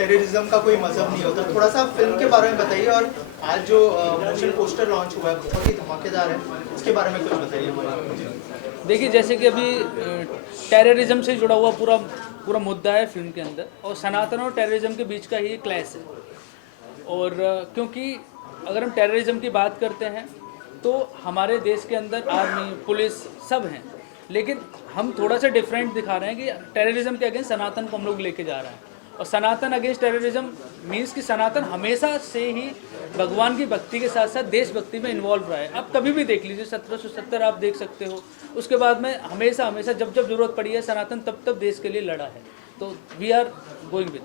Terrorism का कोई मजहब नहीं होता। थोड़ा सा फिल्म के बारे में बताइए, और आज जो मोशन पोस्टर लॉन्च हुआ है बहुत ही धमाकेदार है, इसके बारे में कुछ बताइए हमारे। देखिए, जैसे कि अभी टेररिज्म से जुड़ा हुआ पूरा पूरा मुद्दा है फिल्म के अंदर, और सनातन और टेररिज्म के बीच का ही क्लैश है। और क्योंकि अगर हम टेररिज्म की बात करते हैं तो हमारे देश के अंदर आर्मी, पुलिस सब हैं, लेकिन हम थोड़ा सा डिफरेंट दिखा रहे हैं कि टेररिज्म के अगेंस्ट सनातन को हम लोग लेके जा रहे हैं। और सनातन अगेंस्ट टेररिज्म मीन्स कि सनातन हमेशा से ही भगवान की भक्ति के साथ साथ देशभक्ति में इन्वॉल्व रहा है। आप कभी भी देख लीजिए, 1770 आप देख सकते हो, उसके बाद में हमेशा हमेशा जब जब जरूरत पड़ी है सनातन तब तब देश के लिए लड़ा है। तो we are going with.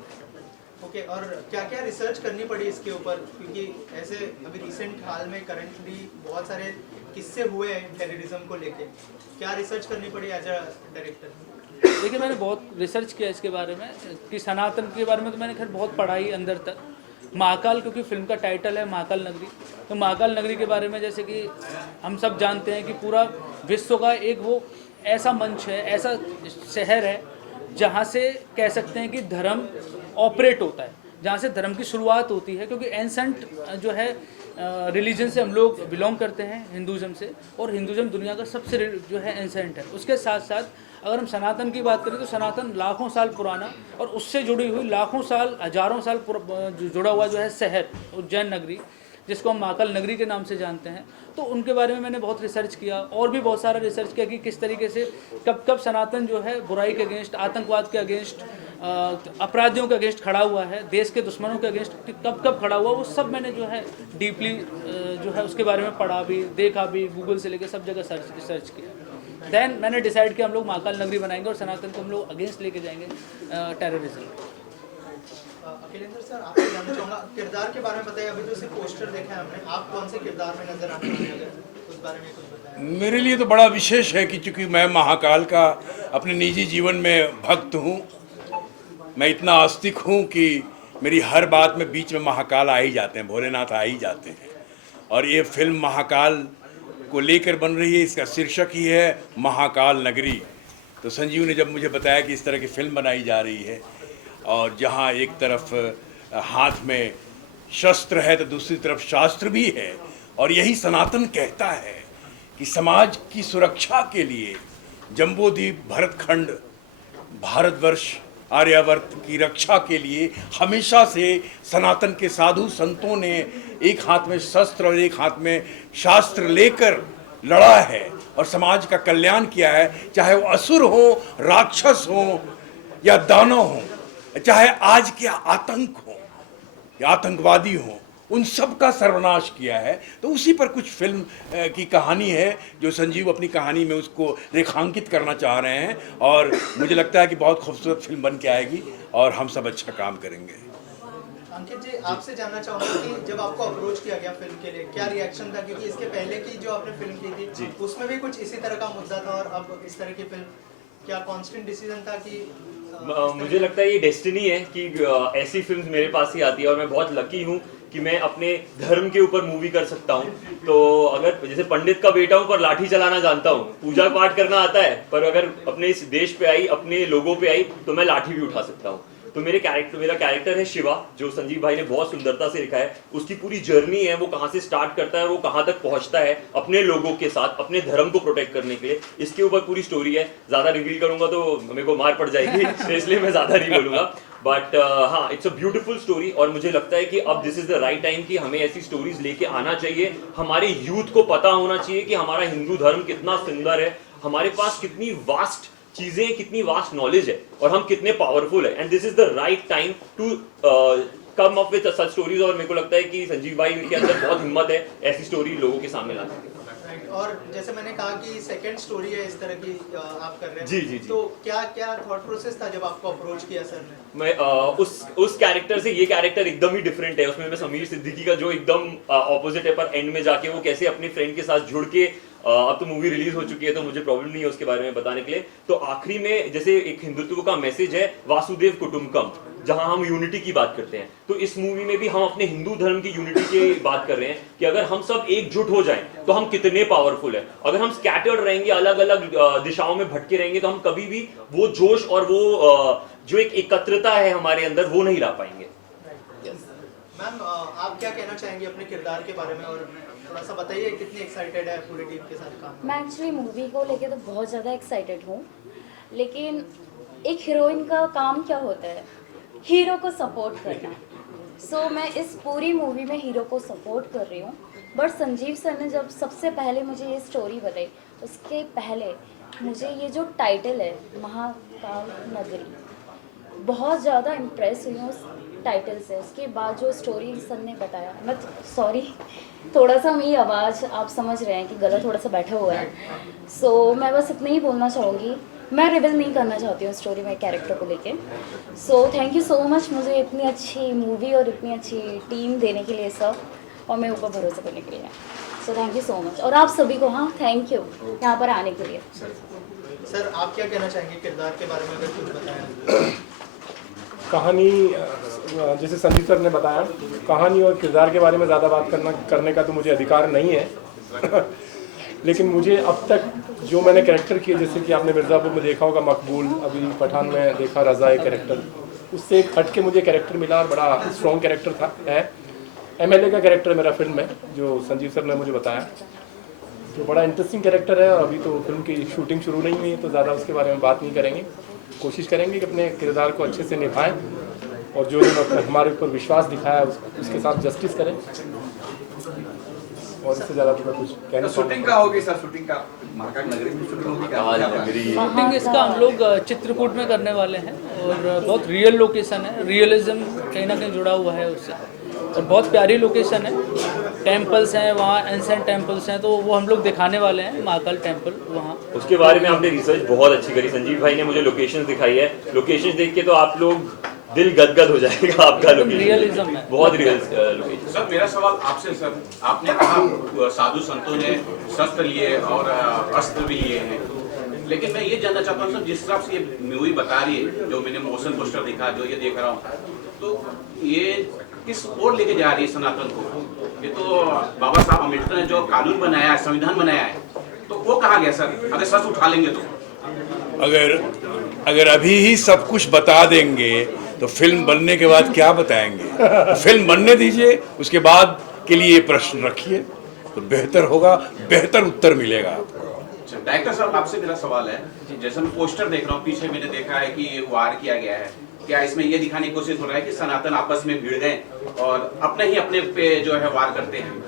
Okay, और क्या क्या रिसर्च करनी पड़ी इसके ऊपर, क्योंकि ऐसे अभी रिसेंट हाल में करंटली बहुत सारे किस्से हुए हैं टेररिज्म को लेके, क्या रिसर्च करनी पड़ी एज अ डायरेक्टर? देखिए, मैंने बहुत रिसर्च किया इसके बारे में कि सनातन के बारे में तो मैंने खैर बहुत पढ़ा ही अंदर तक। महाकाल, क्योंकि फिल्म का टाइटल है महाकाल नगरी, तो महाकाल नगरी के बारे में जैसे कि हम सब जानते हैं कि पूरा विश्व का एक वो ऐसा मंच है, ऐसा शहर है जहाँ से कह सकते हैं कि धर्म ऑपरेट होता है, जहाँ से धर्म की शुरुआत होती है। क्योंकि एंसेंट जो है रिलीजन से हम लोग बिलोंग करते हैं, हिंदुज़म से, और हिंदुज़म दुनिया का सबसे जो है एंसेंट है। उसके साथ साथ अगर हम सनातन की बात करें तो सनातन लाखों साल पुराना और उससे जुड़ी हुई लाखों साल, हजारों साल जुड़ा हुआ जो है शहर उज्जैन नगरी, जिसको हम महाकाल नगरी के नाम से जानते हैं। तो उनके बारे में मैंने बहुत रिसर्च किया, और भी बहुत सारा रिसर्च किया कि किस तरीके से कब कब सनातन जो है बुराई के अगेंस्ट, आतंकवाद के अगेंस्ट, अपराधियों के अगेंस्ट खड़ा हुआ है, देश के दुश्मनों के अगेंस्ट कब कब खड़ा हुआ, वो सब मैंने जो है डीपली जो है उसके बारे में पढ़ा भी, देखा भी, गूगल से लेकर सब जगह रिसर्च किया। देन मैंने डिसाइड किया हम लोग महाकाल नगरी बनाएंगे और सनातन को हम लोग अगेंस्ट लेके जाएंगे टेररिज्म। अखिलेंद्र सर, आपसे जानना चाहूँगा किरदार के बारे में बताइए। अभी जो सिर्फ पोस्टर देखा है हमने, आप कौन से किरदार में नजर आते हैं, अगर उस बारे में कुछ बताएं। मेरे लिए तो बड़ा विशेष है कि चूंकि मैं महाकाल का अपने निजी जीवन में भक्त हूँ, मैं इतना आस्तिक हूँ कि मेरी हर बात में बीच में महाकाल आ ही जाते हैं, भोलेनाथ आ ही जाते हैं। और ये फिल्म महाकाल को लेकर बन रही है, इसका शीर्षक ही है महाकाल नगरी। तो संजीव ने जब मुझे बताया कि इस तरह की फिल्म बनाई जा रही है और जहाँ एक तरफ हाथ में शस्त्र है तो दूसरी तरफ शास्त्र भी है, और यही सनातन कहता है कि समाज की सुरक्षा के लिए जम्बूद्वीप, भरतखंड, भारतवर्ष, आर्यावर्त की रक्षा के लिए हमेशा से सनातन के साधु संतों ने एक हाथ में शस्त्र और एक हाथ में शास्त्र लेकर लड़ा है और समाज का कल्याण किया है। चाहे वो असुर हो, राक्षस हो या दानव हो, चाहे आज के आतंक हो या आतंकवादी हो, उन सब का सर्वनाश किया है। तो उसी पर कुछ फिल्म की कहानी है जो संजीव अपनी कहानी में उसको रेखांकित करना चाह रहे हैं, और मुझे लगता है कि बहुत खूबसूरत फिल्म बन के आएगी और हम सब अच्छा काम करेंगे। अंकित जी, आपसे जानना चाहूँगा कि जब आपको अप्रोच किया गया फिल्म के लिए, क्या रिएक्शन था? क्योंकि इसके पहले की जो आपने फिल्म की थी उसमें भी कुछ इसी तरह का मुद्दा था, और अब इस तरह की फिल्म, क्या कांस्टेंट डिसीजन था कि मुझे लगता है ये डेस्टिनी है कि ऐसी फिल्म्स मेरे पास ही आती है, और मैं बहुत लकी हूँ कि मैं अपने धर्म के ऊपर मूवी कर सकता हूँ। तो अगर जैसे पंडित का बेटा हूँ पर लाठी चलाना जानता हूँ, पूजा पाठ करना आता है, पर अगर अपने इस देश पे आई, अपने लोगों पे आई, तो मैं लाठी भी उठा सकता हूँ। तो मेरा कैरेक्टर है शिवा, जो संजीव भाई ने बहुत सुंदरता से लिखा है। उसकी पूरी जर्नी है, वो कहाँ से स्टार्ट करता है और वो कहाँ तक पहुँचता है अपने लोगों के साथ, अपने धर्म को प्रोटेक्ट करने के लिए। इसके ऊपर पूरी स्टोरी है। ज़्यादा रिवील करूंगा तो मेरे को मार पड़ जाएगी, तो इसलिए मैं ज़्यादा नहीं बोलूँगा। बट हाँ, इट्स अ ब्यूटीफुल स्टोरी, और मुझे लगता है कि अब this is the right time कि हमें ऐसी स्टोरीज लेके आना चाहिए। हमारे यूथ को पता होना चाहिए कि हमारा हिंदू धर्म कितना सुंदर है, हमारे पास कितनी वास्ट चीजें, कितनी वास्ट नॉलेज है, और हम कितने पावरफुल है। And this is the right time to come up with such stories. और मेरे को लगता है कि संजीव भाई के अंदर बहुत हिम्मत है ऐसी स्टोरी लोगों के सामने लाने की। और जैसे मैंने कहा कि सेकंड स्टोरी है इस तरह की आप कर रहे हैं, जी। तो क्या क्या थॉट प्रोसेस था जब आपको अप्रोच किया सर ने? मैं उस कैरेक्टर से ये कैरेक्टर एकदम ही डिफरेंट है। उसमें मैं समीर सिद्दीकी का जो एकदम ऑपोजिट है, पर एंड में जाके वो कैसे अपने फ्रेंड के साथ जुड़ के, अब तो मूवी रिलीज हो चुकी है तो मुझे प्रॉब्लम नहीं है उसके बारे में बताने के लिए। तो आखिरी में जैसे एक हिंदुत्व का मैसेज है, वासुदेव कुटुंबकम, जहां हम यूनिटी की बात करते हैं, तो इस मूवी में भी हम अपने हिंदू धर्म की यूनिटी की बात कर रहे हैं कि अगर हम सब एकजुट हो जाएं तो हम कितने पावरफुल है। अगर हम स्कैटर्ड रहेंगे, अलग अलग दिशाओं में भटके रहेंगे, तो हम कभी भी वो जोश और वो जो एक एकत्रता है हमारे अंदर वो नहीं ला पाएंगे। मैम आप क्या कहना चाहेंगे अपने किरदार के बारे में, और थोड़ा सा बताइए कितनी एक्साइटेड है पूरी टीम के साथ काम? मैं एक्चुअली मूवी को लेके तो बहुत ज़्यादा एक्साइटेड हूँ, लेकिन एक हीरोइन का काम क्या होता है, हीरो को सपोर्ट करना। सो मैं इस पूरी मूवी में हीरो को सपोर्ट कर रही हूँ। बट संजीव सर ने जब सबसे पहले मुझे ये स्टोरी बताई, उसके पहले मुझे ये जो टाइटल है महाकाल नगरी, बहुत ज़्यादा इम्प्रेस हुई हूँ उस टाइटल से। उसके बाद जो स्टोरी सर ने बताया, मैं सॉरी थोड़ा सा मेरी आवाज़ आप समझ रहे हैं कि गला थोड़ा सा बैठा हुआ है। सो मैं बस इतना ही बोलना चाहूँगी, मैं रिवील नहीं करना चाहती हूँ स्टोरी में कैरेक्टर को लेके। So thank you so much मुझे इतनी अच्छी मूवी और इतनी अच्छी टीम देने के लिए सर, और मेरे ऊपर भरोसा करने के लिए। So thank you so much, और आप सभी को हाँ थैंक यू यहाँ पर आने के लिए। सर आप क्या कहना चाहेंगे किरदार के बारे में, अगर कुछ बताएं? कहानी जैसे संजीव सर ने बताया, कहानी और किरदार के बारे में ज़्यादा बात करने का तो मुझे अधिकार नहीं है लेकिन मुझे अब तक जो मैंने कैरेक्टर किए, जैसे कि आपने मिर्ज़ापुर में देखा होगा मकबूल, अभी पठान में देखा रज़ा एक कैरेक्टर, उससे एक हट के मुझे कैरेक्टर मिला और बड़ा स्ट्रॉन्ग कैरेक्टर था है। MLA का कैरेक्टर मेरा फिल्म में जो संजीव सर ने मुझे बताया, तो बड़ा इंटरेस्टिंग कैरेक्टर है। और अभी तो फिल्म की शूटिंग शुरू नहीं हुई है तो ज़्यादा उसके बारे में बात नहीं करेंगे। कोशिश करेंगे कि अपने किरदार को अच्छे से निभाएं और जो उन्होंने हमारे ऊपर विश्वास दिखाया उसके साथ जस्टिस करें। और इससे ज़्यादा तो मैं कुछ कहना शूटिंग का होगी सर, शूटिंग का महाकाल नगरी में शूटिंग होगी क्या? शूटिंग इसका हम लोग चित्रकूट में करने वाले हैं, और बहुत रियल लोकेशन है, रियलिज्म कहीं ना कहीं जुड़ा हुआ है उससे, और बहुत प्यारी लोकेशन है। टेम्पल्स हैं वहाँ, एंसेंट टेम्पल्स हैं, तो वो हम लोग दिखाने वाले हैं, महाकाल टेम्पल वहाँ। उसके बारे में आपने रिसर्च बहुत अच्छी करी, संजीव भाई ने मुझे लोकेशंस दिखाई है। लोकेशंस देख के तो आप लोग दिल गदगद हो जाएगा आपका। रियलिज्म है, बहुत रियल लोकेशन। सर मेरा सवाल आपसे सर, आपने कहा साधु संतों ने शस्त्र लिए और अस्त्र भी लिए हैं, लेकिन मैं ये जानना चाहता हूँ सर, जिस हिसाब से ये मूवी बता रही है, जो मैंने मोशन पोस्टर देखा, जो ये देख रहा हूँ, तो ये किस ओर लेके जा रही है सनातन को? ये तो बाबा साहब अम्बेडकर ने जो कानून बनाया है, संविधान बनाया है, तो वो कहाँ गया सर, अगर सच उठा लेंगे तो? अगर अभी ही सब कुछ बता देंगे तो फिल्म बनने के बाद क्या बताएंगे? तो फिल्म बनने दीजिए, उसके बाद के लिए ये प्रश्न रखिए तो बेहतर होगा, बेहतर उत्तर मिलेगा आपको। डायरेक्टर साहब आपसे मेरा सवाल है, जैसे मैं पोस्टर देख रहा हूँ, पीछे मैंने देखा है कि वार किया गया है, क्या इसमें ये दिखाने की कोशिश हो रहा है कि सनातन आपस में भिड़ गए और अपने पे जो है वार करते हैं?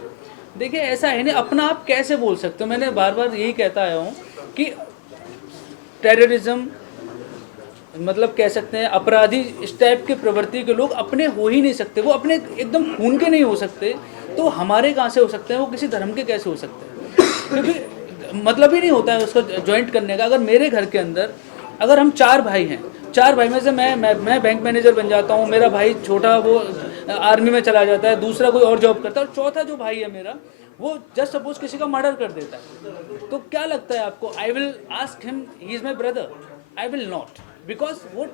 देखिए ऐसा है नहीं, अपना आप कैसे बोल सकते हो? मैंने बार बार यही कहता आया हूँ कि टेररिज्म मतलब कह सकते हैं अपराधी, इस टाइप के प्रवृत्ति के लोग अपने हो ही नहीं सकते, वो अपने एकदम खून के नहीं हो सकते, तो हमारे कहाँ से हो सकते हैं? वो किसी धर्म के कैसे हो सकते हैं? क्योंकि मतलब ही नहीं होता है उसको ज्वाइंट करने का। अगर मेरे घर के अंदर अगर हम 4 भाई हैं, 4 भाई में से मैं बैंक मैनेजर बन जाता हूँ, मेरा भाई छोटा वो आर्मी में चला जाता है, दूसरा कोई और जॉब करता है, और चौथा जो भाई है मेरा वो जस्ट सपोज किसी का मर्डर कर देता है, तो क्या लगता है आपको? I will ask him, he is my brother? I will not, because वो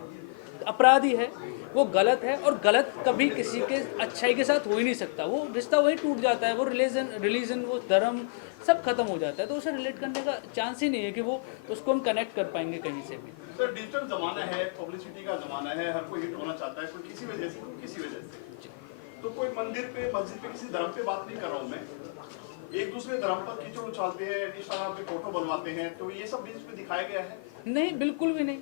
अपराधी है, वो गलत है, और गलत कभी किसी के अच्छाई के साथ हो ही नहीं सकता। वो रिश्ता वही टूट जाता है, वो रिलीजन वो धर्म सब खत्म हो जाता है, तो उसे रिलेट करने का चांस ही नहीं है कि वो उसको हम कनेक्ट कर पाएंगे कहीं से भी। सर डिजिटल जमाना है, पब्लिसिटी का जमाना है, हर कोई हिट होना चाहता है, कोई किसी वजह से, कोई किसी वजह से। तो कोई मंदिर पे, मस्जिद पे, किसी धर्म पे बात नहीं कर रहा हूँ मैं, एक दूसरे धर्म पर कीचड़ उछालते हैं, इंस्टाग्राम पे फोटो बनवाते हैं, तो ये सब बीच में दिखाया गया है? नहीं, बिल्कुल भी नहीं,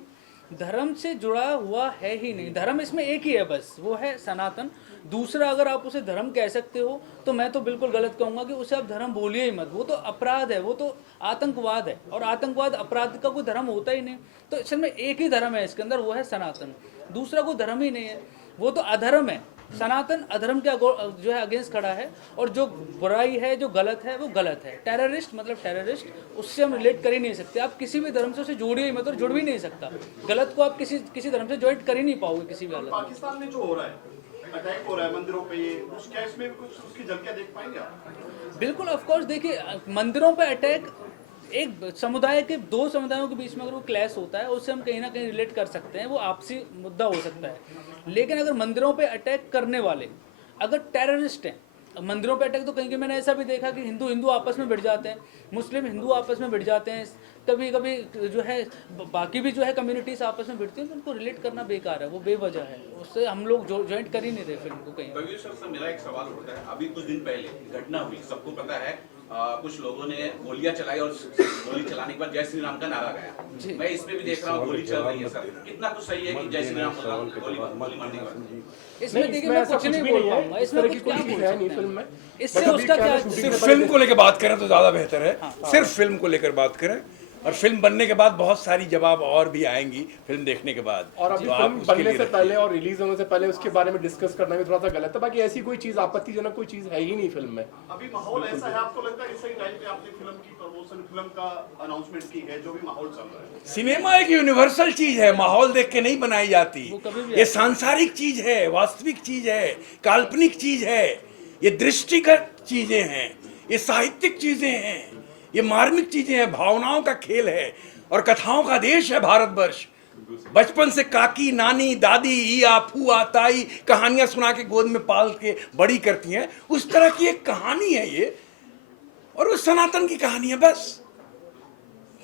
धर्म से जुड़ा हुआ है ही नहीं। धर्म इसमें एक ही है बस, वो है सनातन। दूसरा अगर आप उसे धर्म कह सकते हो तो मैं तो बिल्कुल गलत कहूँगा कि उसे आप धर्म बोलिए ही मत, वो तो अपराध है, वो तो आतंकवाद है, और आतंकवाद अपराध का कोई धर्म होता ही नहीं। तो असल में एक ही धर्म है इसके अंदर, वो है सनातन, दूसरा कोई धर्म ही नहीं है, वो तो अधर्म है। सनातन अधर्म के जो है अगेंस्ट खड़ा है, और जो बुराई है, जो गलत है, वो गलत है। टेररिस्ट मतलब टेररिस्ट, उससे हम रिलेट कर ही नहीं सकते। आप किसी भी धर्म से उसे जोड़िए ही मत, और जुड़ भी नहीं सकता। गलत को आप किसी धर्म से ज्वाइंट कर ही नहीं पाओगे किसी भी हालत में। पाकिस्तान में जो हो रहा है, अटैक हो रहा है मंदिरों पे, ये क्या इसमें भी कुछ उसकी झलकियां देख पाएंगे आप? बिल्कुल, ऑफ कोर्स। देखिए, मंदिरों पे अटैक एक समुदाय के 2 समुदायों के बीच में अगर वो क्लैश होता है, उससे हम कहीं ना कहीं रिलेट कर सकते हैं, वो आपसी मुद्दा हो सकता है। लेकिन अगर मंदिरों पे अटैक करने वाले अगर टेररिस्ट हैं, मंदिरों पे अटैक तो कहीं मैंने ऐसा भी देखा कि हिंदू हिंदू आपस में भिड़ जाते हैं, मुस्लिम हिंदू आपस में भिड़ जाते हैं, कभी कभी जो है बाकी भी जो है कम्युनिटीज आपस में भिड़ती हैं, तो उनको रिलेट करना बेकार है, वो बेवजह है, उससे हम लोग ज्वाइंट कर ही नहीं रहे फिल्म को कहीं। कबीर सर मेरा एक सवाल होता है, अभी कुछ दिन पहले घटना हुई, सबको पता है, कुछ लोगों ने गोलियां चलाई और गोली चलाने के बाद जय श्री राम का नारा गाया। मैं इसमें भी देख रहा हूँ गोली चल रही है सर, कितना कुछ सही है कि जय श्री राम गोली मारने के बाद? इसमें देखिए मैं कुछ नहीं बोल पाऊंगा, इसमें कुछ क्या बोल सकते फिल्म में हैं, इससे उसका क्या सिर्फ फिल्म को लेकर बात करें तो ज़्यादा बेहतर है, सिर्फ फिल्म को लेकर बात करें, और फिल्म बनने के बाद बहुत सारी जवाब और भी आएंगी फिल्म देखने के बाद। और अभी तो आप फिल्म उसके बनने लिए से रखिए। पहले और रिलीज होने से पहले उसके बारे में डिस्कस करना भी थोड़ा सा गलत है। बाकी ऐसी कोई चीज आपत्तिजनक कोई चीज है ही नहीं फिल्म में। अभी माहौल ऐसा है, आपको लगता है इस सही टाइम पे आपने फिल्म की प्रमोशन, फिल्म का अनाउंसमेंट की है, जो भी माहौल चल रहा है? सिनेमा एक यूनिवर्सल चीज है, माहौल देख के नहीं बनाई जाती, कभी भी ये सांसारिक चीज है, वास्तविक चीज है, काल्पनिक चीज है, ये दृष्टिगत चीजें हैं, ये साहित्यिक चीजें हैं, ये मार्मिक चीजें हैं, भावनाओं का खेल है और कथाओं का देश है भारतवर्ष। बचपन से काकी, नानी, दादी, ईया, फूआ, ताई कहानियां सुना के गोद में पाल के बड़ी करती हैं, उस तरह की एक कहानी है ये, और वो सनातन की कहानी है, बस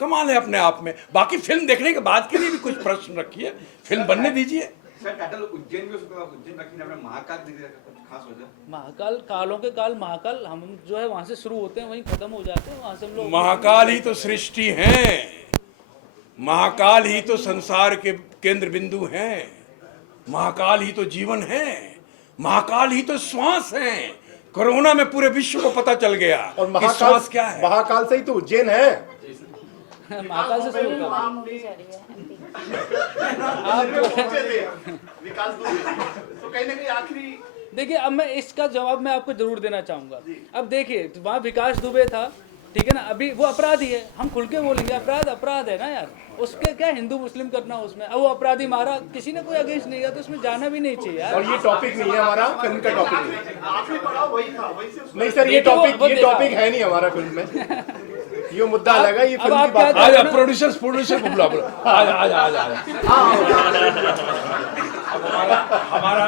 कमाल है अपने आप में। बाकी फिल्म देखने के बाद के लिए भी कुछ प्रश्न रखिए, फिल्म बनने दीजिए। सर टाइटल उज्जैन भी हो सकता है, उज्जैन रखने आपने महाकाल दे दिया, कुछ खास वजह? महाकाल, कालों के काल महाकाल, हम जो है वहाँ से शुरू होते हैं वहीं खत्म हो जाते हैं, वहाँ से हम लोग महाकाल ही तो सृष्टि हैं, महाकाल ही तो संसार के केंद्र बिंदु हैं, महाकाल ही तो जीवन है, महाकाल ही तो श्वास है। कोरोना में पूरे विश्व को पता चल गया और कि श्वास क्या है। महाकाल से ही तो उज्जैन है। महाकाल से शुरू होता हमारी मूवी जा रही है MP। पहुंचे थे विकास दुबे, तो कहीं ना कहीं आखिरी देखिए, अब मैं इसका जवाब मैं आपको जरूर देना चाहूंगा। अब देखिए वहाँ विकास दुबे था, ठीक है ना, अभी वो अपराधी है, हम खुल के बोलेंगे अपराध अपराध है ना यार, उसके क्या हिंदू मुस्लिम करना उसमें। अब वो अपराधी मारा, किसी ने कोई अगेंस्ट नहीं किया, तो उसमें जाना भी नहीं चाहिए यार। और ये टॉपिक नहीं है हमारा, फिल्म का टॉपिक नहीं। आखिरी पड़ाव वही था, वही से उसको नहीं सर, ये देखिए, वो टॉपिक देखा। है नहीं हमारा फिल्म में। ये मुद्दा अलग है, ये अब फिल्म आप की बात क्या है। आजा प्रोड्यूसर को बुला, आजा आजा आजा आजा। हमारा